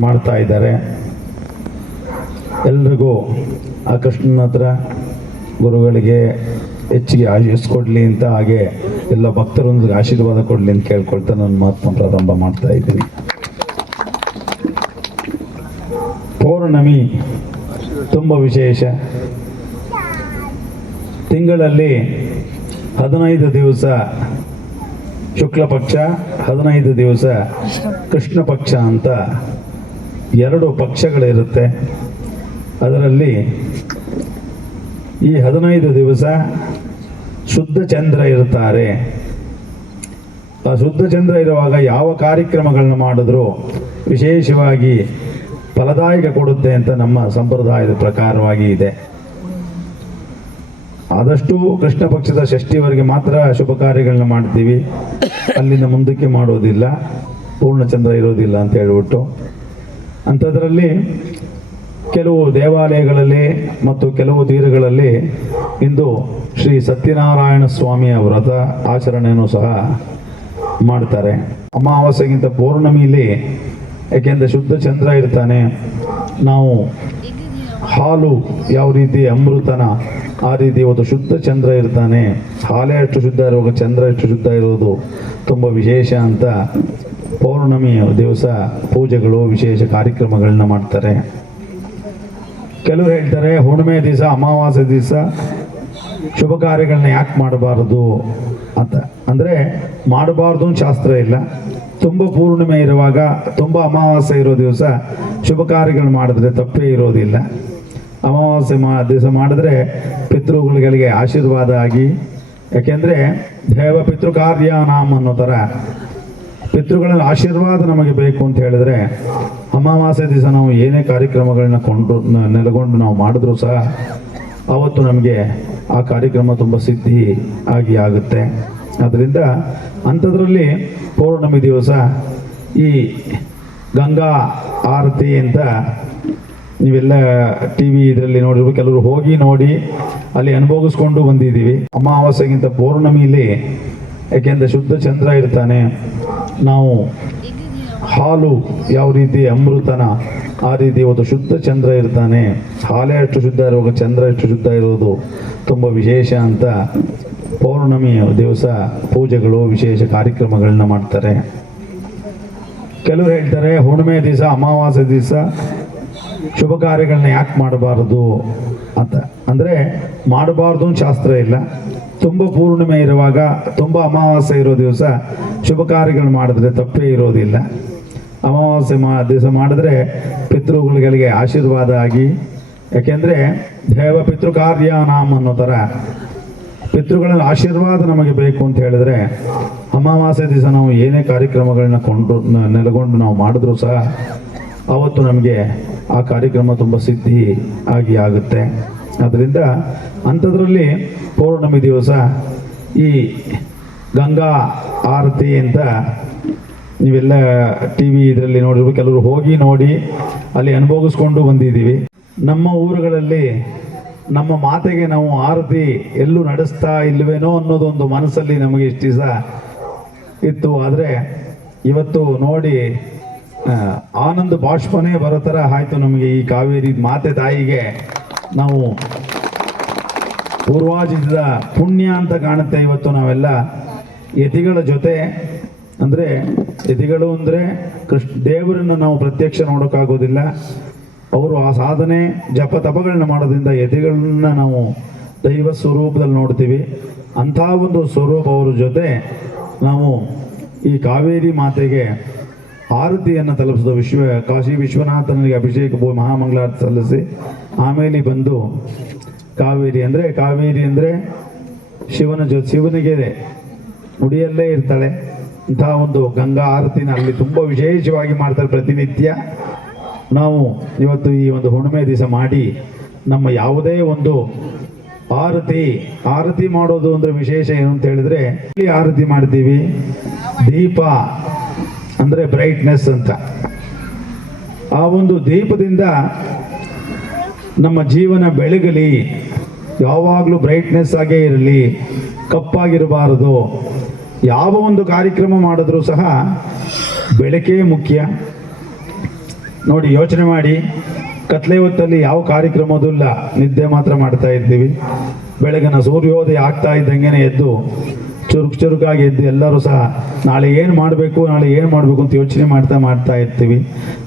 ಮಾಡ್ತಾ ಇದ್ದಾರೆ. ಎಲ್ರಿಗೂ ಆ ಕೃಷ್ಣನ ಹತ್ರ ಗುರುಗಳಿಗೆ ಹೆಚ್ಚಿಗೆ ಆಶೀಸ್ ಕೊಡಲಿ ಅಂತ ಹಾಗೆ ಎಲ್ಲ ಭಕ್ತರೊಂದಿಗೆ ಆಶೀರ್ವಾದ ಕೊಡಲಿ ಅಂತ ಕೇಳ್ಕೊಳ್ತಾ ನನ್ನ ಮಾತನ್ನ ಪ್ರಾರಂಭ ಮಾಡ್ತಾ ಇದ್ದೀನಿ. ಪೌರ್ಣಮಿ ತುಂಬ ವಿಶೇಷ. ತಿಂಗಳಲ್ಲಿ ಹದಿನೈದು ದಿವಸ ಶುಕ್ಲ ಪಕ್ಷ ಹದಿನೈದು ದಿವಸ ಕೃಷ್ಣ ಪಕ್ಷ ಅಂತ ಎರಡು ಪಕ್ಷಗಳಿರುತ್ತೆ. ಅದರಲ್ಲಿ ಈ ಹದಿನೈದು ದಿವಸ ಶುದ್ಧ ಚಂದ್ರ ಇರುತ್ತಾರೆ ಆ ಶುದ್ಧ ಚಂದ್ರ ಇರುವಾಗ ಯಾವ ಕಾರ್ಯಕ್ರಮಗಳನ್ನ ಮಾಡಿದ್ರೂ ವಿಶೇಷವಾಗಿ ಫಲದಾಯಕ ಕೊಡುತ್ತೆ ಅಂತ ನಮ್ಮ ಸಂಪ್ರದಾಯದ ಪ್ರಕಾರವಾಗಿ ಇದೆ. ಆದಷ್ಟು ಕೃಷ್ಣ ಪಕ್ಷದ ಷಷ್ಠಿವರೆಗೆ ಮಾತ್ರ ಶುಭ ಕಾರ್ಯಗಳನ್ನ ಮಾಡ್ತೀವಿ. ಅಲ್ಲಿಂದ ಮುಂದಕ್ಕೆ ಮಾಡೋದಿಲ್ಲ. ಪೂರ್ಣಚಂದ್ರ ಇರೋದಿಲ್ಲ ಅಂತ ಹೇಳ್ಬಿಟ್ಟು. ಅಂಥದ್ರಲ್ಲಿ ಕೆಲವು ದೇವಾಲಯಗಳಲ್ಲಿ ಮತ್ತು ಕೆಲವು ತೀರಗಳಲ್ಲಿ ಇಂದು ಶ್ರೀ ಸತ್ಯನಾರಾಯಣ ಸ್ವಾಮಿಯ ವ್ರತ ಆಚರಣೆಯನ್ನು ಸಹ ಮಾಡ್ತಾರೆ. ಅಮಾವಾಸ್ಯೆಗಿಂತ ಪೌರ್ಣಮಿಲಿ ಯಾಕೆಂದರೆ ಶುದ್ಧ ಚಂದ್ರ ಇರ್ತಾನೆ. ನಾವು ಹಾಲು ಯಾವ ರೀತಿ ಅಮೃತನ ಆ ರೀತಿ ಇವತ್ತು ಶುದ್ಧ ಚಂದ್ರ ಇರ್ತಾನೆ. ಹಾಲೇ ಅಷ್ಟು ಶುದ್ಧ ಇರುವಾಗ ಚಂದ್ರ ಎಷ್ಟು ಶುದ್ಧ ಇರೋದು ತುಂಬ ವಿಶೇಷ ಅಂತ ಪೌರ್ಣಮಿ ದಿವಸ ಪೂಜೆಗಳು, ವಿಶೇಷ ಕಾರ್ಯಕ್ರಮಗಳನ್ನ ಮಾಡ್ತಾರೆ. ಕೆಲವರು ಹೇಳ್ತಾರೆ, ಹುಣ್ಣಿಮೆ ದಿವಸ, ಅಮಾವಾಸ್ಯೆ ದಿವಸ ಶುಭ ಕಾರ್ಯಗಳನ್ನ ಯಾಕೆ ಮಾಡಬಾರದು ಅಂತ. ಅಂದರೆ ಮಾಡಬಾರ್ದು ಶಾಸ್ತ್ರ ಇಲ್ಲ. ತುಂಬ ಪೂರ್ಣಿಮೆ ಇರುವಾಗ, ತುಂಬ ಅಮಾವಾಸ್ಯೆ ಇರೋ ದಿವಸ ಶುಭ ಕಾರ್ಯಗಳು ಮಾಡಿದ್ರೆ ತಪ್ಪೇ ಇರೋದಿಲ್ಲ. ಅಮಾವಾಸ್ಯೆ ಮಾ, ದಿವಸ ಮಾಡಿದ್ರೆ ಪಿತೃಗಳಿಗೆ ಆಶೀರ್ವಾದ ಆಗಿ, ಯಾಕೆಂದರೆ ದೇವ ಪಿತೃಕಾರ್ಯ ನಾಮ ಅನ್ನೋ ಥರ ಪಿತೃಗಳ ಆಶೀರ್ವಾದ ನಮಗೆ ಬೇಕು ಅಂತ ಹೇಳಿದ್ರೆ ಅಮಾವಾಸ್ಯ ದಿವಸ ನಾವು ಏನೇ ಕಾರ್ಯಕ್ರಮಗಳನ್ನ ಕೊಂಡು ನೆಲೆಗೊಂಡು ನಾವು ಮಾಡಿದ್ರೂ ಸಹ ಅವತ್ತು ನಮಗೆ ಆ ಕಾರ್ಯಕ್ರಮ ತುಂಬ ಸಿದ್ಧಿ ಆಗಿ ಆಗುತ್ತೆ. ಅದರಿಂದ ಅಂಥದ್ರಲ್ಲಿ ಪೌರ್ಣಮಿ ದಿವಸ ಈ ಗಂಗಾ ಆರತಿ ಅಂತ ನೀವೆಲ್ಲ ಟಿ ವಿ ಇದರಲ್ಲಿ ನೋಡಿರ್ಬೇಕು. ಕೆಲವರು ಹೋಗಿ ನೋಡಿ ಅಲ್ಲಿ ಅನುಭವಿಸ್ಕೊಂಡು ಬಂದಿದ್ದೀವಿ. ಅಮಾವಾಸ್ಯೆಗಿಂತ ಪೌರ್ಣಮಿಲಿ, ಯಾಕೆಂದರೆ ಶುದ್ಧ ಚಂದ್ರ ಇರ್ತಾನೆ. ನಾವು ಹಾಲು ಯಾವ ರೀತಿ ಅಮೃತನ, ಆ ರೀತಿ ಒಂದು ಶುದ್ಧ ಚಂದ್ರ ಇರ್ತಾನೆ. ಹಾಲೇ ಅಷ್ಟು ಶುದ್ಧ ಇರುವಾಗ ಚಂದ್ರ ಎಷ್ಟು ಶುದ್ಧ ಇರೋದು ತುಂಬ ವಿಶೇಷ ಅಂತ ಪೌರ್ಣಮಿ ದಿವಸ ಪೂಜೆಗಳು, ವಿಶೇಷ ಕಾರ್ಯಕ್ರಮಗಳನ್ನ ಮಾಡ್ತಾರೆ. ಕೆಲವರು ಹೇಳ್ತಾರೆ, ಹುಣ್ಣಿಮೆ ದಿವಸ, ಅಮಾವಾಸ್ಯೆ ದಿವಸ ಶುಭ ಕಾರ್ಯಗಳನ್ನ ಯಾಕೆ ಮಾಡಬಾರದು ಅಂತ. ಅಂದರೆ ಮಾಡಬಾರ್ದು ಶಾಸ್ತ್ರ ಇಲ್ಲ. ತುಂಬ ಪೂರ್ಣಿಮೆ ಇರುವಾಗ ತುಂಬ ಅಮಾವಾಸ್ಯೆ ಇರೋ ದಿವಸ ಶುಭ ಕಾರ್ಯಗಳು ಮಾಡಿದ್ರೆ ತಪ್ಪೇ ಇರೋದಿಲ್ಲ. ಅಮಾವಾಸ್ಯೆ ಮಾ, ದಿವಸ ಮಾಡಿದ್ರೆ ಪಿತೃಗಳಿಗೆ ಆಶೀರ್ವಾದ ಆಗಿ, ಯಾಕೆಂದರೆ ದೇವ ಪಿತೃಕಾರ್ಯ ನಾಮ ಅನ್ನೋ ಥರ ಪಿತೃಗಳ ಆಶೀರ್ವಾದ ನಮಗೆ ಬೇಕು ಅಂತ ಹೇಳಿದ್ರೆ ಅಮಾವಾಸ್ಯೆ ದಿವಸ ನಾವು ಏನೇ ಕಾರ್ಯಕ್ರಮಗಳನ್ನ ಕೊಂಡು ನೆಲೆಗೊಂಡು ನಾವು ಮಾಡಿದ್ರೂ ಸಹ ಅವತ್ತು ನಮಗೆ ಆ ಕಾರ್ಯಕ್ರಮ ತುಂಬ ಸಿದ್ಧಿ ಆಗಿ ಆಗುತ್ತೆ. ಅದರಿಂದ ಅಂಥದ್ರಲ್ಲಿ ಪೌರ್ಣಮಿ ದಿವಸ ಈ ಗಂಗಾ ಆರತಿ ಅಂತ ನೀವೆಲ್ಲ ಟಿ ವಿ ಇದರಲ್ಲಿ ನೋಡಿರ್ಬೇಕು. ಕೆಲವರು ಹೋಗಿ ನೋಡಿ ಅಲ್ಲಿ ಅನುಭವಿಸ್ಕೊಂಡು ಬಂದಿದ್ದೀವಿ. ನಮ್ಮ ಊರುಗಳಲ್ಲಿ ನಮ್ಮ ಮಾತೆಗೆ ನಾವು ಆರತಿ ಎಲ್ಲೂ ನಡೆಸ್ತಾ ಇಲ್ವೇನೋ ಅನ್ನೋದೊಂದು ಮನಸ್ಸಲ್ಲಿ ನಮಗೆ ಇಷ್ಟು ದಿವಸ ಇತ್ತು. ಆದರೆ ಇವತ್ತು ನೋಡಿ ಆನಂದ ಬಾಷ್ಪನೇ ಬರೋ ಥರ ಆಯಿತು ನಮಗೆ ಈ ಕಾವೇರಿ ಮಾತೆ ತಾಯಿಗೆ. ನಾವು ಪೂರ್ವಾಜಿತದ ಪುಣ್ಯ ಅಂತ ಕಾಣುತ್ತೆ ಇವತ್ತು ನಾವೆಲ್ಲ. ಯತಿಗಳ ಜೊತೆ ಅಂದರೆ ಯತಿಗಳು ಅಂದರೆ ಕೃಷ್ಣ ದೇವರನ್ನು ನಾವು ಪ್ರತ್ಯಕ್ಷ ನೋಡೋಕ್ಕಾಗೋದಿಲ್ಲ. ಅವರು ಆ ಸಾಧನೆ ಜಪ ತಪಗಳನ್ನ ಮಾಡೋದ್ರಿಂದ ಯತಿಗಳನ್ನ ನಾವು ದೈವ ಸ್ವರೂಪದಲ್ಲಿ ನೋಡ್ತೀವಿ. ಅಂಥ ಒಂದು ಸ್ವರೂಪ ಅವರ ಜೊತೆ ನಾವು ಈ ಕಾವೇರಿ ಮಾತೆಗೆ ಆರತಿಯನ್ನು ತಲುಪಿಸಿದ ವಿಶ್ವ ಕಾಶಿ ವಿಶ್ವನಾಥನಿಗೆ ಅಭಿಷೇಕ ಮಹಾಮಂಗಳಾರತಿ ಸಲ್ಲಿಸಿ ಆಮೇಲೆ ಬಂದು ಕಾವೇರಿ ಅಂದರೆ ಕಾವೇರಿ ಅಂದರೆ ಶಿವನ ಜೊತೆ ಶಿವನಿಗೆ ಉಡಿಯಲ್ಲೇ ಇರ್ತಾಳೆ. ಇಂತಹ ಒಂದು ಗಂಗಾ ಆರತಿನ ಅಲ್ಲಿ ತುಂಬ ವಿಶೇಷವಾಗಿ ಮಾಡ್ತಾರೆ ಪ್ರತಿನಿತ್ಯ. ನಾವು ಇವತ್ತು ಈ ಒಂದು ಹುಣ್ಣಿಮೆ ದಿವಸ ಮಾಡಿ ನಮ್ಮ ಯಾವುದೇ ಒಂದು ಆರತಿ ಆರತಿ ಮಾಡೋದು ಅಂದ್ರೆ ವಿಶೇಷ ಏನು ಅಂತ ಹೇಳಿದ್ರೆ, ಇಲ್ಲಿ ಆರತಿ ಮಾಡ್ತೀವಿ ದೀಪ ಅಂದ್ರೆ ಬ್ರೈಟ್ನೆಸ್ ಅಂತ. ಆ ಒಂದು ದೀಪದಿಂದ ನಮ್ಮ ಜೀವನ ಬೆಳಗಲಿ, ಯಾವಾಗಲೂ ಬ್ರೈಟ್ನೆಸ್ ಆಗೇ ಇರಲಿ, ಕಪ್ಪಾಗಿರಬಾರದು. ಯಾವ ಒಂದು ಕಾರ್ಯಕ್ರಮ ಮಾಡಿದ್ರೂ ಸಹ ಬೆಳಕೇ ಮುಖ್ಯ. ನೋಡಿ, ಯೋಚನೆ ಮಾಡಿ. ಕತ್ಲೆ ಹೊತ್ತಲ್ಲಿ ಯಾವ ಕಾರ್ಯಕ್ರಮದೂ ಇಲ್ಲ. ನಿದ್ದೆ ಮಾತ್ರ ಮಾಡ್ತಾ ಇದ್ದೀವಿ. ಬೆಳಗಿನ ಸೂರ್ಯೋದಯ ಆಗ್ತಾ ಇದ್ದಂಗೆ ಎದ್ದು, ಚುರುಕು ಚುರುಕಾಗಿ ಎದ್ದು ಎಲ್ಲರೂ ಸಹ ನಾಳೆ ಏನು ಮಾಡಬೇಕು, ನಾಳೆ ಏನು ಮಾಡಬೇಕು ಅಂತ ಯೋಚನೆ ಮಾಡ್ತಾ ಮಾಡ್ತಾ ಇರ್ತೀವಿ.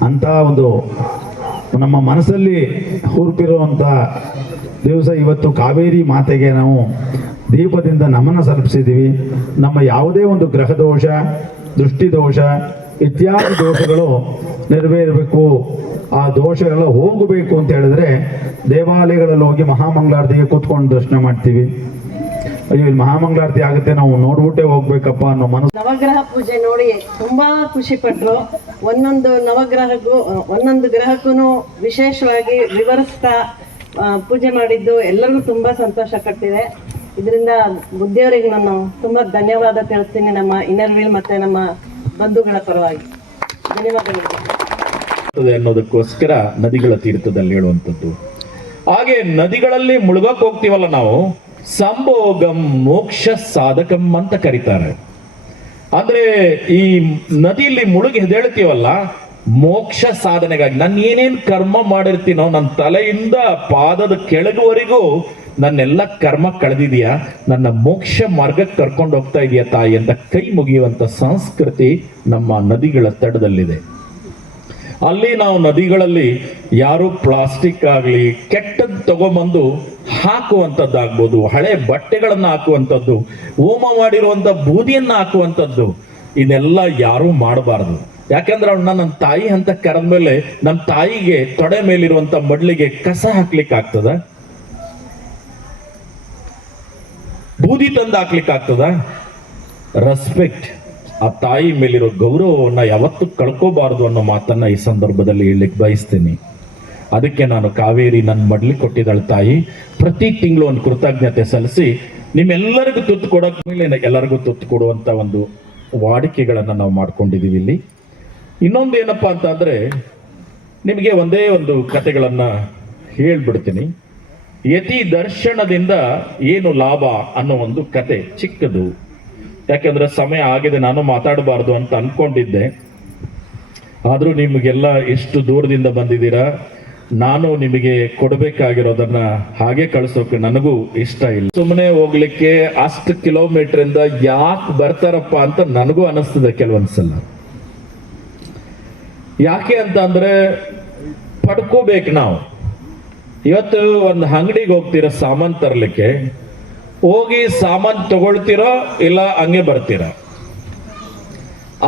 ಅಂಥ ಒಂದು ನಮ್ಮ ಮನಸ್ಸಲ್ಲಿ ಹುರುಪಿರುವಂಥ ದಿವಸ ಇವತ್ತು ಕಾವೇರಿ ಮಾತೆಗೆ ನಾವು ದೀಪದಿಂದ ನಮನ ಸಲ್ಲಿಸಿದ್ದೀವಿ. ನಮ್ಮ ಯಾವುದೇ ಒಂದು ಗ್ರಹ ದೋಷ, ದೃಷ್ಟಿ ದೋಷ, ಇತ್ಯಾದಿ ದೋಷಗಳು ನೆರವೇರಬೇಕು. ಆ ದೋಷಗಳ ಹೋಗಬೇಕು ಅಂತ ಹೇಳಿದ್ರೆ ದೇವಾಲಯಗಳಲ್ಲಿ ಹೋಗಿ ಮಹಾಮಂಗಳಾರತಿಗೆ ಕೂತ್ಕೊಂಡು ದರ್ಶನ ಮಾಡ್ತೀವಿ. ಅಯ್ಯೋ ಇಲ್ಲಿ ಮಹಾಮಂಗಳಾರತಿ ಆಗುತ್ತೆ ನಾವು ನೋಡ್ಬಿಟ್ಟೆ ಹೋಗ್ಬೇಕಪ್ಪ ಅನ್ನೋ ಮನಸ್ಸು. ನವಗ್ರಹ ಪೂಜೆ ನೋಡಿ ತುಂಬಾ ಖುಷಿ ಪಟ್ರು. ಒಂದೊಂದು ನವಗ್ರಹಕ್ಕೂ ಒಂದೊಂದು ಗ್ರಹಕ್ಕೂ ವಿಶೇಷವಾಗಿ ವಿವರಿಸ್ತಾ ಪೂಜೆ ಮಾಡಿದ್ದು ಎಲ್ಲರಿಗೂ ತುಂಬಾ ಸಂತೋಷ ಕಟ್ಟಿದೆ. ಇದರಿಂದ ಬುದ್ಧಿಯವರಿಗೆ ನಾನು ತುಂಬಾ ಧನ್ಯವಾದ ತಿಳಿಸ್ತೀನಿ ನಮ್ಮ ಇನ್ನರ್ವೀಲ್ ಮತ್ತೆ ನಮ್ಮ ಬಂಧುಗಳ ಪರವಾಗಿ. ಧನ್ಯವಾದಗಳು. ಅನ್ನೋದಕ್ಕೋಸ್ಕರ ನದಿಗಳ ತೀರ್ಥದಲ್ಲಿ ಹೇಳುವಂಥದ್ದು. ಹಾಗೆ ನದಿಗಳಲ್ಲಿ ಮುಳುಗಕ್ಕೆ ಹೋಗ್ತೀವಲ್ಲ ನಾವು? ಸಂಭೋಗಂ ಮೋಕ್ಷ ಸಾಧಕಂ ಅಂತ ಕರೀತಾರೆ. ಅಂದ್ರೆ ಈ ನದಿಯಲ್ಲಿ ಮುಳುಗಿ ಹೆದೇಳ್ತೀವಲ್ಲ, ಮೋಕ್ಷ ಸಾಧನೆಗಾಗಿ ನಾನು ಏನೇನ್ ಕರ್ಮ ಮಾಡಿರ್ತೀನೋ ನನ್ನ ತಲೆಯಿಂದ ಪಾದದ ಕೆಳಗುವರೆಗೂ ನನ್ನೆಲ್ಲ ಕರ್ಮ ಕಳೆದಿದೆಯಾ? ನನ್ನ ಮೋಕ್ಷ ಮಾರ್ಗಕ್ಕೆ ಕರ್ಕೊಂಡು ಹೋಗ್ತಾ ಇದೆಯಾ ತಾಯಿ ಅಂತ ಕೈ ಮುಗಿಯುವಂತ ಸಂಸ್ಕೃತಿ ನಮ್ಮ ನದಿಗಳ ತಡದಲ್ಲಿದೆ ಅಲ್ಲಿ ನಾವು ನದಿಗಳಲ್ಲಿ ಯಾರು ಪ್ಲಾಸ್ಟಿಕ್ ಆಗಲಿ ಕೆಟ್ಟದ್ದು ತಗೊಂಬಂದು ಹಾಕುವಂಥದ್ದಾಗ್ಬೋದು, ಹಳೆ ಬಟ್ಟೆಗಳನ್ನು ಹಾಕುವಂಥದ್ದು, ಹೋಮ ಮಾಡಿರುವಂಥ ಬೂದಿಯನ್ನು ಹಾಕುವಂಥದ್ದು, ಇದೆಲ್ಲ ಯಾರೂ ಮಾಡಬಾರ್ದು. ಯಾಕಂದ್ರೆ ಅವ್ಳನ್ನ ನನ್ನ ತಾಯಿ ಅಂತ ಕರೆದ ಮೇಲೆ ನಮ್ಮ ತಾಯಿಗೆ ತೊಡೆ ಮೇಲಿರುವಂಥ ಮಡ್ಲಿಗೆ ಕಸ ಹಾಕ್ಲಿಕ್ಕೆ ಆಗ್ತದ ಬೂದಿ ತಂದು ಹಾಕ್ಲಿಕ್ಕೆ ಆಗ್ತದ ರೆಸ್ಪೆಕ್ಟ್ ಆ ತಾಯಿ ಮೇಲಿರೋ ಗೌರವವನ್ನ ಯಾವತ್ತೂ ಕಳ್ಕೋಬಾರದು ಅನ್ನೋ ಮಾತನ್ನ ಈ ಸಂದರ್ಭದಲ್ಲಿ ಹೇಳಲಿಕ್ಕೆ ಬಯಸ್ತೀನಿ. ಅದಕ್ಕೆ ನಾನು ಕಾವೇರಿ ನನ್ನ ಮಡ್ಲಿ ಕೊಟ್ಟಿದ್ದಾಳೆ ತಾಯಿ. ಪ್ರತಿ ತಿಂಗಳು ಒಂದು ಕೃತಜ್ಞತೆ ಸಲ್ಲಿಸಿ ನಿಮ್ಮೆಲ್ಲರಿಗೂ ತುತ್ತು ಕೊಡೋಕ್ ಮೇಲೆ ಎಲ್ಲರಿಗೂ ತುತ್ತು ಕೊಡುವಂತ ಒಂದು ವಾಡಿಕೆಗಳನ್ನ ನಾವು ಮಾಡ್ಕೊಂಡಿದೀವಿ ಇಲ್ಲಿ. ಇನ್ನೊಂದು ಏನಪ್ಪಾ ಅಂತಂದರೆ ನಿಮಗೆ ಒಂದೇ ಒಂದು ಕತೆಗಳನ್ನ ಹೇಳ್ಬಿಡ್ತೀನಿ. ಯತಿ ದರ್ಶನದಿಂದ ಏನು ಲಾಭ ಅನ್ನೋ ಒಂದು ಕತೆ ಚಿಕ್ಕದು. ಯಾಕಂದ್ರೆ ಸಮಯ ಆಗಿದೆ, ನಾನು ಮಾತಾಡಬಾರ್ದು ಅಂತ ಅನ್ಕೊಂಡಿದ್ದೆ. ಆದರೂ ನಿಮಗೆಲ್ಲ ಎಷ್ಟು ದೂರದಿಂದ ಬಂದಿದ್ದೀರಾ? ನಾನು ನಿಮಗೆ ಕೊಡಬೇಕಾಗಿರೋದನ್ನ ಹಾಗೆ ಕಳಿಸೋಕೆ ನನಗೂ ಇಷ್ಟ ಇಲ್ಲ. ಸುಮ್ಮನೆ ಹೋಗ್ಲಿಕ್ಕೆ ಅಷ್ಟು ಕಿಲೋಮೀಟರ್ ಇಂದ ಯಾಕೆ ಬರ್ತಾರಪ್ಪ ಅಂತ ನನಗೂ ಅನಿಸ್ತದೆ ಕೆಲವೊಂದ್ಸಲ ಯಾಕೆ ಅಂತ ಅಂದ್ರೆ ಪಡ್ಕೋಬೇಕು ನಾವು. ಇವತ್ತು ಒಂದು ಅಂಗಡಿಗೆ ಹೋಗ್ತೀರ ಸಾಮಾನು ತರ್ಲಿಕ್ಕೆ? ಹೋಗಿ ಸಾಮಾನು ತಗೊಳ್ತೀರೋ ಇಲ್ಲ ಹಂಗೆ ಬರ್ತೀರಾ?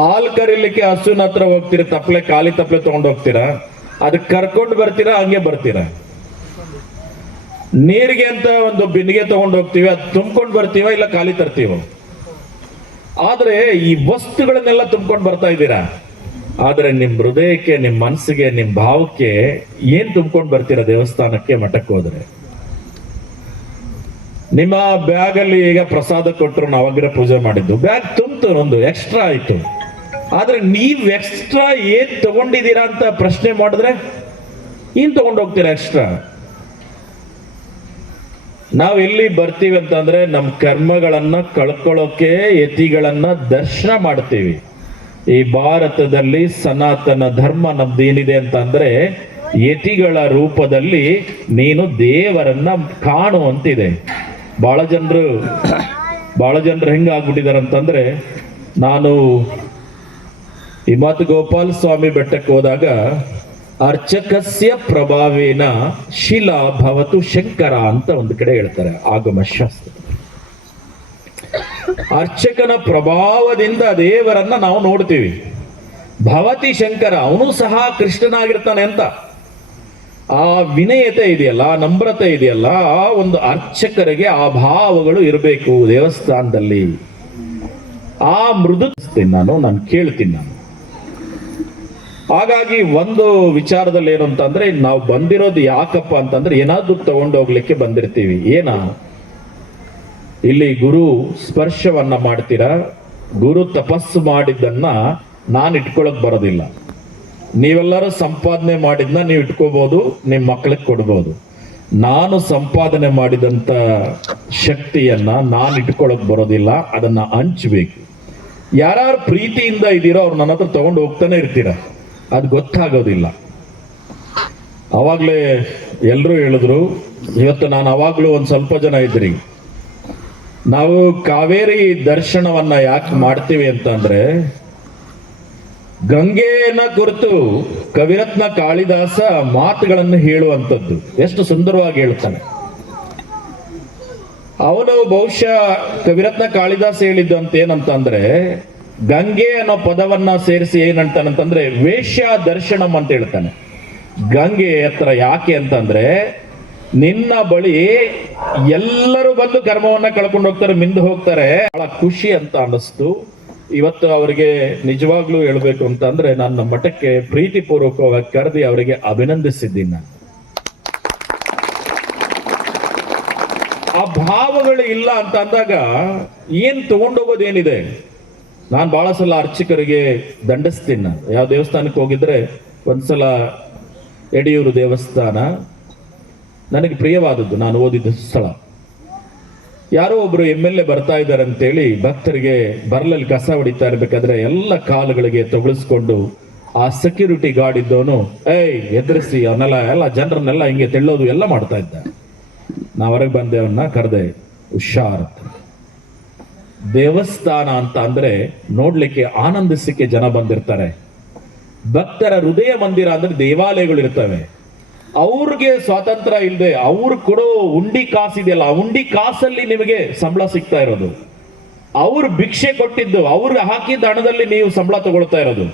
ಹಾಲು ಕರೀಲಿಕ್ಕೆ ಹಸುವಿನ ಹತ್ರ ಹೋಗ್ತೀರಾ ತಪ್ಪಲೆ ಖಾಲಿ ತಪ್ಪಲೆ ತಗೊಂಡು ಹೋಗ್ತೀರಾ? ಅದಕ್ಕೆ ಕರ್ಕೊಂಡು ಬರ್ತೀರಾ, ಹಂಗೆ ಬರ್ತೀರಾ? ನೀರಿಗೆ ಅಂತ ಒಂದು ಬಿಂದಿಗೆ ತಗೊಂಡು ಹೋಗ್ತೀವಿ, ಅದು ತುಂಬ್ಕೊಂಡು ಬರ್ತೀವ ಇಲ್ಲ ಖಾಲಿ ತರ್ತೀವ? ಆದರೆ ಈ ವಸ್ತುಗಳನ್ನೆಲ್ಲ ತುಂಬ್ಕೊಂಡು ಬರ್ತಾ ಇದ್ದೀರಾ? ಆದರೆ ನಿಮ್ಮ ಹೃದಯಕ್ಕೆ ನಿಮ್ಮ ಮನಸ್ಸಿಗೆ ನಿಮ್ಮ ಭಾವಕ್ಕೆ ಏನು ತುಂಬ್ಕೊಂಡು ಬರ್ತೀರಾ ದೇವಸ್ಥಾನಕ್ಕೆ ಮಠಕ್ಕೆ ಹೋದ್ರೆ? ನಿಮ್ಮ ಬ್ಯಾಗ್ ಅಲ್ಲಿ ಈಗ ಪ್ರಸಾದ ಕೊಟ್ಟರು, ನವಗ್ರಹ ಪೂಜೆ ಮಾಡಿದ್ದು. ಬ್ಯಾಗ್ ತುಂಬ್ತು ಒಂದು ಎಕ್ಸ್ಟ್ರಾ ಆಯ್ತು. ಆದ್ರೆ ನೀವ್ ಎಕ್ಸ್ಟ್ರಾ ಏನ್ ತಗೊಂಡಿದ್ದೀರಾ ಅಂತ ಪ್ರಶ್ನೆ ಮಾಡಿದ್ರೆ, ಏನ್ ತಗೊಂಡು ಹೋಗ್ತೀರಾ ಎಕ್ಸ್ಟ್ರಾ ನಾವ್ ಎಲ್ಲಿ ಬರ್ತೀವಿ ಅಂತಂದ್ರೆ, ನಮ್ ಕರ್ಮಗಳನ್ನ ಕಳ್ಕೊಳ್ಳೋಕೆ, ಯತಿಗಳನ್ನ ದರ್ಶನ ಮಾಡ್ತೀವಿ. ಈ ಭಾರತದಲ್ಲಿ ಸನಾತನ ಧರ್ಮ ನಮ್ದೇನಿದೆ ಅಂತ ಅಂದ್ರೆ ಯತಿಗಳ ರೂಪದಲ್ಲಿ ನೀನು ದೇವರನ್ನ ಕಾಣುವಂತಿದೆ. ಬಹಳ ಜನರು ಬಹಳ ಜನರು ಹೆಂಗ ಆಗ್ಬಿಟ್ಟಿದಾರೆ ಅಂತಂದ್ರೆ, ನಾನು ಹಿಮತ್ ಗೋಪಾಲ್ ಸ್ವಾಮಿ ಬೆಟ್ಟಕ್ಕೆ ಹೋದಾಗ, ಅರ್ಚಕಸ್ಯ ಪ್ರಭಾವೇನ ಶಿಲಾ ಭವತು ಶಂಕರ ಅಂತ ಒಂದು ಕಡೆ ಹೇಳ್ತಾರೆ ಆಗಮ ಶಾಸ್ತ್ರ ಅರ್ಚಕನ ಪ್ರಭಾವದಿಂದ ದೇವರನ್ನ ನಾವು ನೋಡ್ತೀವಿ. ಭವತಿ ಶಂಕರ, ಅವನು ಸಹ ಕೃಷ್ಣನಾಗಿರ್ತಾನೆ ಅಂತ. ಆ ವಿನಯತೆ ಇದೆಯಲ್ಲ, ಆ ನಮ್ರತೆ ಇದೆಯಲ್ಲ, ಆ ಒಂದು ಅರ್ಚಕರಿಗೆ ಆ ಭಾವಗಳು ಇರಬೇಕು ದೇವಸ್ಥಾನದಲ್ಲಿ. ಆ ಮೃದು ನಾನು ನಾನು ಕೇಳ್ತೀನಿ ನಾನು. ಹಾಗಾಗಿ ಒಂದು ವಿಚಾರದಲ್ಲಿ ಏನು ಅಂತಂದ್ರೆ, ನಾವು ಬಂದಿರೋದು ಯಾಕಪ್ಪ ಅಂತಂದ್ರೆ, ಏನಾದ್ರೂ ತಗೊಂಡು ಹೋಗ್ಲಿಕ್ಕೆ ಬಂದಿರ್ತೀವಿ. ಏನ? ಇಲ್ಲಿ ಗುರು ಸ್ಪರ್ಶವನ್ನ ಮಾಡ್ತೀರಾ? ಗುರು ತಪಸ್ಸು ಮಾಡಿದ್ದನ್ನ ನಾನು ಇಟ್ಕೊಳಕ್ ಬರೋದಿಲ್ಲ. ನೀವೆಲ್ಲರೂ ಸಂಪಾದನೆ ಮಾಡಿದ್ನ ನೀವು ಇಟ್ಕೋಬಹುದು ನಿಮ್ಮ ಮಕ್ಕಳಿಗೆ ಕೊಡ್ಬೋದು. ನಾನು ಸಂಪಾದನೆ ಮಾಡಿದಂತ ಶಕ್ತಿಯನ್ನ ನಾನು ಇಟ್ಕೊಳಕ್ ಬರೋದಿಲ್ಲ, ಅದನ್ನ ಹಂಚ್ಬೇಕು. ಯಾರ್ಯಾರು ಪ್ರೀತಿಯಿಂದ ಇದ್ದೀರೋ ಅವ್ರು ನನ್ನ ಹತ್ರ ತಗೊಂಡು ಹೋಗ್ತಾನೆ ಇರ್ತೀರ? ಅದು ಗೊತ್ತಾಗೋದಿಲ್ಲ. ಅವಾಗಲೇ ಎಲ್ಲರೂ ಹೇಳಿದ್ರು, ಇವತ್ತು ನಾನು ಅವಾಗಲೂ ಒಂದು ಸ್ವಲ್ಪ ಜನ ಇದ್ರಿ. ನಾವು ಕಾವೇರಿ ದರ್ಶನವನ್ನ ಯಾಕೆ ಮಾಡ್ತೀವಿ ಅಂತಂದ್ರೆ ಗಂಗೆಯನ್ನ ಕುರಿತು ಕವಿರತ್ನ ಕಾಳಿದಾಸ ಮಾತುಗಳನ್ನು ಹೇಳುವಂಥದ್ದು. ಎಷ್ಟು ಸುಂದರವಾಗಿ ಹೇಳ್ತಾನೆ ಅವನು ಬಹುಶಃ ಕವಿರತ್ನ ಕಾಳಿದಾಸ ಹೇಳಿದ್ದು ಅಂತ ಏನಂತಂದ್ರೆ, ಗಂಗೆ ಅನ್ನೋ ಪದವನ್ನ ಸೇರಿಸಿ ಏನಂತಾನಂತಂದ್ರೆ ವೇಶ್ಯ ದರ್ಶನಂ ಅಂತ ಹೇಳ್ತಾನೆ. ಗಂಗೆ ಹತ್ರ ಯಾಕೆ ಅಂತಂದ್ರೆ, ನಿನ್ನ ಬಳಿ ಎಲ್ಲರೂ ಬಂದು ಕರ್ಮವನ್ನ ಕಳ್ಕೊಂಡು ಹೋಗ್ತಾರೆ, ಮಿಂದು ಹೋಗ್ತಾರೆ. ಬಹಳ ಖುಷಿ ಅಂತ ಅನ್ನಿಸ್ತು. ಇವತ್ತು ಅವರಿಗೆ ನಿಜವಾಗ್ಲೂ ಹೇಳಬೇಕು ಅಂತ ಅಂದ್ರೆ ನನ್ನ ಮಠಕ್ಕೆ ಪ್ರೀತಿಪೂರ್ವಕವಾಗಿ ಕರೆದಿ ಅವರಿಗೆ ಅಭಿನಂದಿಸಿದ್ದೀನಿ ನಾನು. ಆ ಭಾವಗಳು ಇಲ್ಲ ಅಂತ ಅಂದಾಗ ಏನ್ ತಗೊಂಡೋಗೋದೇನಿದೆ? ನಾನು ಬಹಳ ಸಲ ಅರ್ಚಕರಿಗೆ ದಂಡಿಸ್ತೀನಿ ನಾನು. ಯಾವ ದೇವಸ್ಥಾನಕ್ಕೆ ಹೋಗಿದ್ರೆ ಒಂದ್ಸಲ ಯಡಿಯೂರು ದೇವಸ್ಥಾನ ನನಗೆ ಪ್ರಿಯವಾದದ್ದು. ನಾನು ಓದಿದ್ದ ಸ್ಥಳ. ಯಾರೋ ಒಬ್ರು ಎಂ ಎಲ್ ಎ ಬರ್ತಾ ಇದ್ದಾರೆ ಅಂತೇಳಿ ಭಕ್ತರಿಗೆ ಬರ್ಲಲ್ಲಿ ಕಸ ಹೊಡಿತಾ ಇರ್ಬೇಕಾದ್ರೆ ಎಲ್ಲ ಕಾಲುಗಳಿಗೆ ತೊಗಳಿಸ್ಕೊಂಡು ಆ ಸೆಕ್ಯೂರಿಟಿ ಗಾರ್ಡ್ ಇದ್ದವನು, ಏಯ್, ಎದುರಿಸಿ, ಅವನ್ನೆಲ್ಲ, ಎಲ್ಲ ಜನರನ್ನೆಲ್ಲ ಹಿಂಗೆ ತೆಳ್ಳೋದು ಎಲ್ಲ ಮಾಡ್ತಾ ಇದ್ದ. ನಾ ಹೊರಗೆ ಬಂದೆ ಅವನ್ನ ಕರೆದೆ, ಹುಷಾರ್ ದೇವಸ್ಥಾನ ಅಂತ ಅಂದ್ರೆ ನೋಡ್ಲಿಕ್ಕೆ ಆನಂದಿಸಕ್ಕೆ ಜನ ಬಂದಿರ್ತಾರೆ. ಭಕ್ತರ ಹೃದಯ ಮಂದಿರ ಅಂದ್ರೆ ದೇವಾಲಯಗಳು ಇರ್ತವೆ. ಅವ್ರಿಗೆ ಸ್ವಾತಂತ್ರ್ಯ ಇಲ್ಲದೆ ಅವ್ರು ಕೊಡೋ ಉಂಡಿ ಕಾಸಿದೆಯಲ್ಲ, ಆ ಉಂಡಿ ಕಾಸಲ್ಲಿ ನಿಮಗೆ ಸಂಬಳ ಸಿಗ್ತಾ ಇರೋದು. ಅವ್ರು ಭಿಕ್ಷೆ ಕೊಟ್ಟಿದ್ದು, ಅವ್ರು ಹಾಕಿದ ಹಣದಲ್ಲಿ ನೀವು ಸಂಬಳ ತಗೊಳ್ತಾ ಇರೋದು.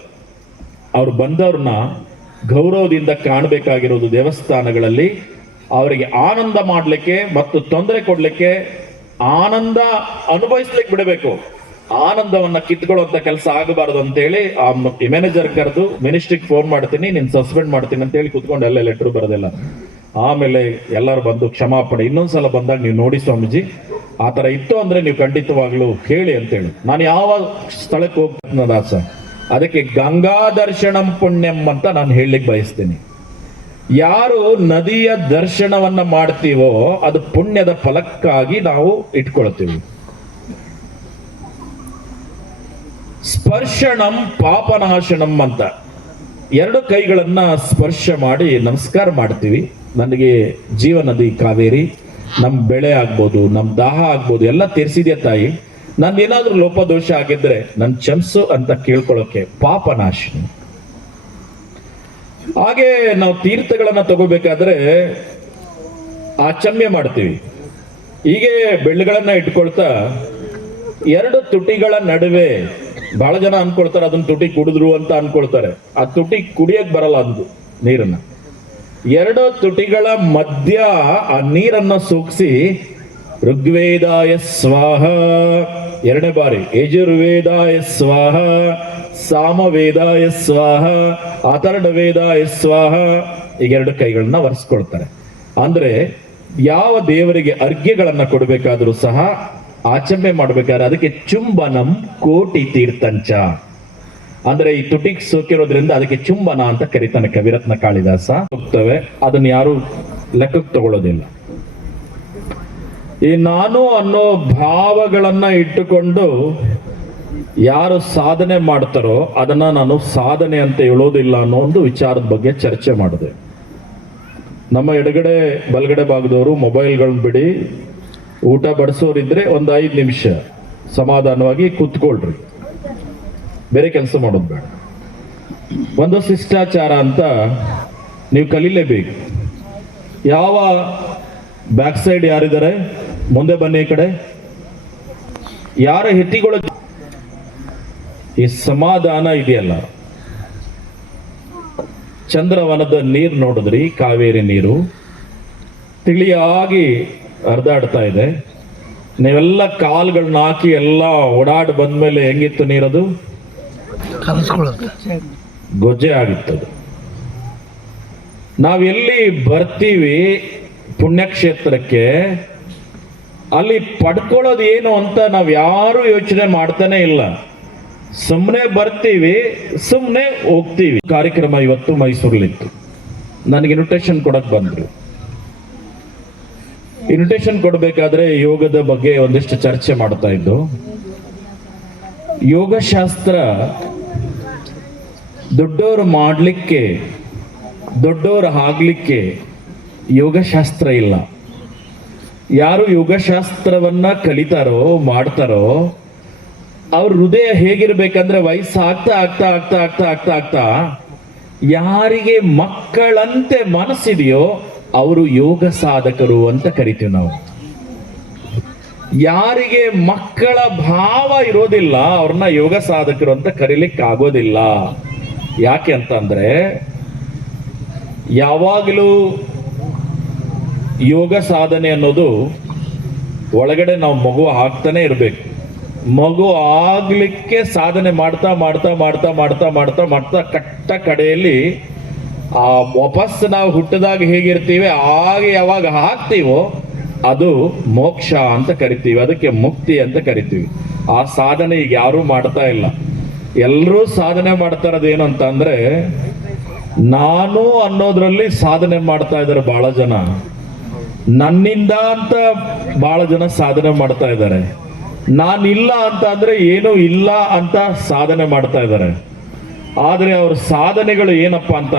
ಅವ್ರು ಬಂದವ್ರನ್ನ ಗೌರವದಿಂದ ಕಾಣಬೇಕಾಗಿರೋದು ದೇವಸ್ಥಾನಗಳಲ್ಲಿ ಅವರಿಗೆ ಆನಂದ ಮಾಡಲಿಕ್ಕೆ ಮತ್ತು ತೊಂದರೆ ಕೊಡಲಿಕ್ಕೆ ಆನಂದ ಅನುಭವಿಸ್ಲಿಕ್ಕೆ ಬಿಡಬೇಕು. ಆನಂದವನ್ನ ಕಿತ್ಕೊಳ್ಳುವಂತ ಕೆಲಸ ಆಗಬಾರದು ಅಂತೇಳಿ ಆ ಮ್ಯಾನೇಜರ್ ಕರೆದು ಮಿನಿಸ್ಟ್ರಿಗೆ ಫೋನ್ ಮಾಡ್ತೀನಿ, ನೀನು ಸಸ್ಪೆಂಡ್ ಮಾಡ್ತೀನಿ ಅಂತ ಹೇಳಿ ಕುತ್ಕೊಂಡು ಎಲ್ಲ ಲೆಟ್ರ್ ಬರೋದಿಲ್ಲ. ಆಮೇಲೆ ಎಲ್ಲರೂ ಬಂದು ಕ್ಷಮಾಪಣೆ, ಇನ್ನೊಂದ್ಸಲ ಬಂದಾಗ ನೀವು ನೋಡಿ ಸ್ವಾಮೀಜಿ, ಆ ಥರ ಇತ್ತು ಅಂದ್ರೆ ನೀವು ಖಂಡಿತವಾಗ್ಲೂ ಹೇಳಿ ಅಂತೇಳಿ. ನಾನು ಯಾವ ಸ್ಥಳಕ್ಕೆ ಹೋಗ್ತೀನಿ ದಾಸ ಅದಕ್ಕೆ ಗಂಗಾ ದರ್ಶನಂ ಪುಣ್ಯಂ ಅಂತ ನಾನು ಹೇಳಲಿಕ್ಕೆ ಬಯಸ್ತೀನಿ. ಯಾರು ನದಿಯ ದರ್ಶನವನ್ನ ಮಾಡ್ತೀವೋ ಅದು ಪುಣ್ಯದ ಫಲಕ್ಕಾಗಿ ನಾವು ಇಟ್ಕೊಳ್ತೀವಿ. ಸ್ಪರ್ಶನಂ ಪಾಪನಾಶನಂ ಅಂತ. ಎರಡು ಕೈಗಳನ್ನು ಸ್ಪರ್ಶ ಮಾಡಿ ನಮಸ್ಕಾರ ಮಾಡ್ತೀವಿ. ನನಗೆ ಜೀವನದಿ ಕಾವೇರಿ ನಮ್ಮ ಬೆಳೆ ಆಗ್ಬೋದು ನಮ್ಮ ದಾಹ ಆಗ್ಬೋದು, ಎಲ್ಲ ತೀರ್ಸಿದ್ಯಾ ತಾಯಿ? ನಾನು ಲೋಪ ಲೋಪದೋಷ ಆಗಿದ್ರೆ ನನ್ನ ಕ್ಷಮಿಸು ಅಂತ ಕೇಳ್ಕೊಳ್ಳೋಕೆ ಪಾಪನಾಶಿನಿ. ಹಾಗೆ ನಾವು ತೀರ್ಥಗಳನ್ನ ತಗೋಬೇಕಾದ್ರೆ ಆಚಮ್ಯ ಮಾಡ್ತೀವಿ. ಹೀಗೆ ಬೆಳ್ಳುಗಳನ್ನ ಇಟ್ಕೊಳ್ತಾ ಎರಡು ತುಟಿಗಳ ನಡುವೆ ಬಹಳ ಜನ ಅನ್ಕೊಳ್ತಾರೆ ಅದನ್ನ ತುಟಿ ಕುಡಿದ್ರು ಅಂತ ಅನ್ಕೊಳ್ತಾರೆ. ಆ ತುಟಿ ಕುಡಿಯಕ್ ಬರಲ್ಲ ಅದು ನೀರನ್ನ. ಎರಡು ತುಟಿಗಳ ಮಧ್ಯ ಆ ನೀರನ್ನ ಸೂಕ್ಸಿ, ಋಗ್ವೇದಾಯ ಸ್ವಾಹ. ಎರಡನೇ ಬಾರಿ, ಯಜುರ್ವೇದಾಯ ಸ್ವಾಹ, ಸಾಮವೇದಾಯ ಸ್ವಾಹ ಅಥರ್ಣವೇದಾಯ ಸ್ವಾಹ, ಈಗ ಎರಡು ಕೈಗಳನ್ನ ಒರೆಸ್ಕೊಳ್ತಾರೆ. ಅಂದ್ರೆ ಯಾವ ದೇವರಿಗೆ ಅರ್ಘ್ಯಗಳನ್ನ ಕೊಡಬೇಕಾದ್ರೂ ಸಹ ಆಚರಣೆ ಮಾಡ್ಬೇಕಾದ್ರೆ ಅದಕ್ಕೆ ಚುಂಬನಂ ಕೋಟಿ ತೀರ್ಥಂಚ. ಅಂದ್ರೆ ಈ ತುಟಿಗೆ ಸೋಕಿರೋದ್ರಿಂದ ಅದಕ್ಕೆ ಚುಂಬನ ಅಂತ ಕರಿತಾನೆ ಕವಿರತ್ನ ಕಾಳಿದಾಸ ಹೋಗ್ತವೆ ಅದನ್ನ ಯಾರು ಲೆಕ್ಕಕ್ಕೆ ತಗೊಳ್ಳೋದಿಲ್ಲ. ಈ ನಾನು ಅನ್ನೋ ಭಾವಗಳನ್ನ ಇಟ್ಟುಕೊಂಡು ಯಾರು ಸಾಧನೆ ಮಾಡ್ತಾರೋ ಅದನ್ನ ನಾನು ಸಾಧನೆ ಅಂತ ಹೇಳೋದಿಲ್ಲ ಅನ್ನೋ ಒಂದು ವಿಚಾರದ ಬಗ್ಗೆ ಚರ್ಚೆ ಮಾಡಿದೆ. ನಮ್ಮ ಎಡಗಡೆ, ಬಲಗಡೆ ಭಾಗದವರು ಮೊಬೈಲ್ಗಳನ್ನ ಬಿಡಿ ಊಟ ಬಡಿಸೋರಿದ್ರೆ ಒಂದು ಐದು ನಿಮಿಷ ಸಮಾಧಾನವಾಗಿ ಕೂತ್ಕೊಳ್ರಿ. ಬೇರೆ ಕೆಲಸ ಮಾಡೋದು ಬೇಡ. ಒಂದು ಶಿಷ್ಟಾಚಾರ ಅಂತ ನೀವು ಕಲೀಲೇಬೇಕು. ಯಾವ ಬ್ಯಾಕ್ ಸೈಡ್ ಯಾರಿದ್ದಾರೆ? ಮುಂದೆ ಬನ್ನಿ ಈ ಕಡೆ. ಯಾರ ಹೆತ್ತಿಗಳು ಈ ಸಮಾಧಾನ ಇದೆಯಲ್ಲ? ಚಂದ್ರವನದ ನೀರು ನೋಡಿದ್ರಿ, ಕಾವೇರಿ ನೀರು. ತಿಳಿಯಾಗಿ ಹರಿದಾಡ್ತಾ ಇದೆ. ನೀವೆಲ್ಲ ಕಾಲ್ಗಳನ್ನ ಹಾಕಿ ಎಲ್ಲ ಓಡಾಡಿ ಬಂದ್ಮೇಲೆ ಹೆಂಗಿತ್ತು ನೀರದು? ಗೊಜ್ಜೆ ಆಗಿತ್ತದು. ನಾವೆಲ್ಲಿ ಬರ್ತೀವಿ ಪುಣ್ಯಕ್ಷೇತ್ರಕ್ಕೆ, ಅಲ್ಲಿ ಪಡ್ಕೊಳ್ಳೋದು ಏನು ಅಂತ ನಾವು ಯಾರು ಯೋಚನೆ ಮಾಡ್ತಾನೆ ಇಲ್ಲ. ಸುಮ್ಮನೆ ಬರ್ತೀವಿ ಸುಮ್ಮನೆ ಹೋಗ್ತೀವಿ. ಕಾರ್ಯಕ್ರಮ ಇವತ್ತು ಮೈಸೂರಲ್ಲಿತ್ತು. ನನಗೆ ಇನ್ವಿಟೇಷನ್ ಕೊಡಕ್ ಬಂದ್ರು. ಇನ್ವಿಟೇಷನ್ ಕೊಡಬೇಕಾದ್ರೆ ಯೋಗದ ಬಗ್ಗೆ ಒಂದಿಷ್ಟು ಚರ್ಚೆ ಮಾಡ್ತಾ ಇದ್ದು. ಯೋಗಶಾಸ್ತ್ರ ದೊಡ್ಡವರು ಮಾಡಲಿಕ್ಕೆ, ದೊಡ್ಡವರು ಆಗ್ಲಿಕ್ಕೆ ಯೋಗಶಾಸ್ತ್ರ ಇಲ್ಲ. ಯಾರು ಯೋಗಶಾಸ್ತ್ರವನ್ನ ಕಲಿತಾರೋ, ಮಾಡ್ತಾರೋ, ಅವ್ರ ಹೃದಯ ಹೇಗಿರ್ಬೇಕಂದ್ರೆ ವಯಸ್ಸು ಆಗ್ತಾ ಆಗ್ತಾ ಆಗ್ತಾ ಆಗ್ತಾ ಆಗ್ತಾ ಆಗ್ತಾ ಯಾರಿಗೆ ಮಕ್ಕಳಂತೆ ಮನಸ್ಸಿದೆಯೋ ಅವರು ಯೋಗ ಸಾಧಕರು ಅಂತ ಕರಿತೀವಿ ನಾವು. ಯಾರಿಗೆ ಮಕ್ಕಳ ಭಾವ ಇರೋದಿಲ್ಲ, ಅವ್ರನ್ನ ಯೋಗ ಸಾಧಕರು ಅಂತ ಕರೀಲಿಕ್ಕೆ ಆಗೋದಿಲ್ಲ ಯಾಕೆ ಅಂತಂದ್ರೆ ಯಾವಾಗಲೂ ಯೋಗ ಸಾಧನೆ ಅನ್ನೋದು ಒಳಗಡೆ ನಾವು ಮಗು ಹಾಕ್ತಾನೆ ಇರಬೇಕು. ಮಗು ಆಗ್ಲಿಕ್ಕೆ ಸಾಧನೆ ಮಾಡ್ತಾ ಮಾಡ್ತಾ ಮಾಡ್ತಾ ಮಾಡ್ತಾ ಮಾಡ್ತಾ ಮಾಡ್ತಾ ಕಟ್ಟ ಕಡೆಯಲ್ಲಿ ಆ ವಾಪಸ್ ನಾವು ಹುಟ್ಟಿದಾಗ ಹೇಗಿರ್ತೀವಿ, ಹಾಗೆ ಯಾವಾಗ ಹಾಕ್ತೀವೋ ಅದು ಮೋಕ್ಷ ಅಂತ ಕರಿತೀವಿ, ಅದಕ್ಕೆ ಮುಕ್ತಿ ಅಂತ ಕರಿತೀವಿ. ಆ ಸಾಧನೆ ಈಗ ಯಾರೂ ಮಾಡ್ತಾ ಇಲ್ಲ. ಎಲ್ಲರೂ ಸಾಧನೆ ಮಾಡ್ತಾ ಏನು ಅಂತ ಅಂದ್ರೆ ನಾನು ಅನ್ನೋದ್ರಲ್ಲಿ ಸಾಧನೆ ಮಾಡ್ತಾ ಇದ್ದಾರೆ ಬಹಳ ಜನ. ನನ್ನಿಂದ ಅಂತ ಬಹಳ ಜನ ಸಾಧನೆ ಮಾಡ್ತಾ ಇದ್ದಾರೆ. ನಾನಿಲ್ಲ ಅಂತ ಅಂದ್ರೆ ಏನು ಇಲ್ಲ ಅಂತ ಸಾಧನೆ ಮಾಡ್ತಾ ಇದ್ದಾರೆ. ಆದ್ರೆ ಅವರ ಸಾಧನೆಗಳು ಏನಪ್ಪ ಅಂತ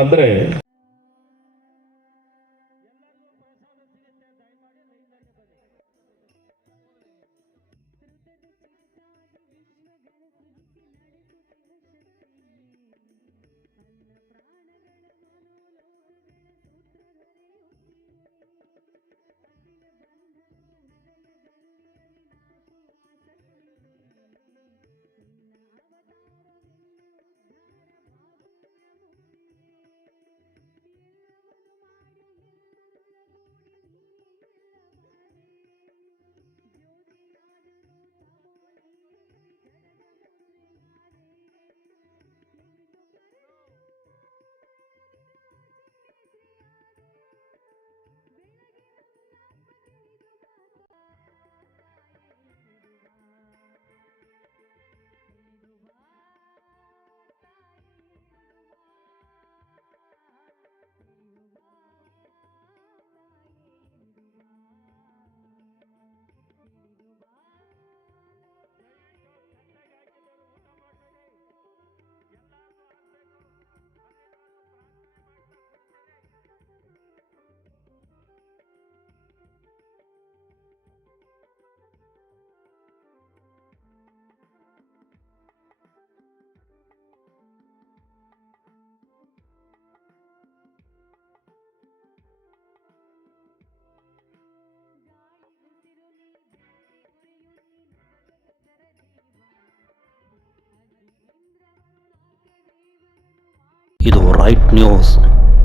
ಅಂದ್ರೆ ಇದು ರೈಟ್ ನ್ಯೂಸ್